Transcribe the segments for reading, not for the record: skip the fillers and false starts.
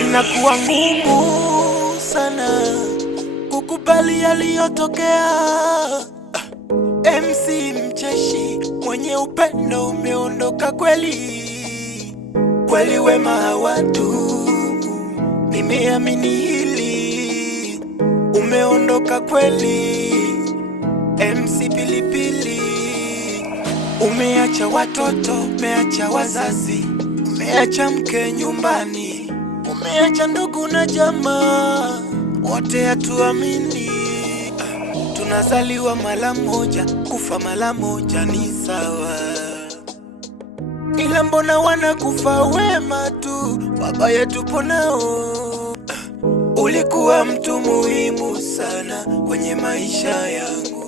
Inakuwa ngumu sana kukubali yaliyotokea. MC mcheshi mwenye upendo umeondoka kweli. Kweli wema hawadumu, nimeamini hili. Umeondoka kweli MC Pilipili. Umeacha watoto, umeacha wazazi, umeacha mke nyumbani, umeacha ndugu na jamaa, wote hatuamini. Tunazaliwa mara moja, kufa mara moja ni sawa, ila mbona wanakufa wema tu, wabaya tupo nao. Ulikuwa mtu muhimu sana kwenye maisha yangu,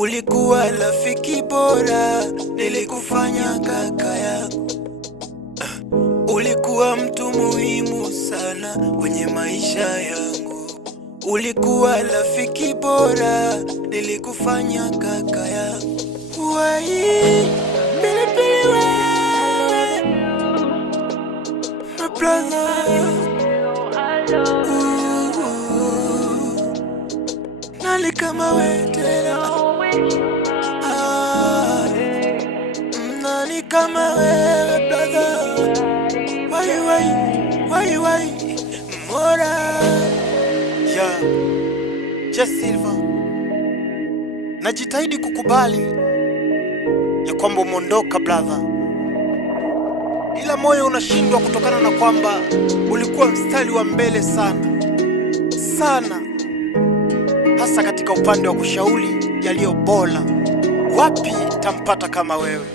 ulikuwa rafiki bora, nilikufanya kaka yangu. Ulikuwa mtu muhimu sana kwenye maisha yangu, ulikuwa rafiki bora, nilikufanya kaka yangu. Wai Pilipili wewe, my brother. Nani kama wewe tena? Nani kama wewe brother? Why Mora ya Just Silva. Najitahidi kukubali ya kwamba umeondoka brother, ila moyo unashindwa kutokana na kwamba ulikuwa mstari wa mbele sana, hasa katika upande wa kushauri yaliyo bora. Wapi tampata kama wewe?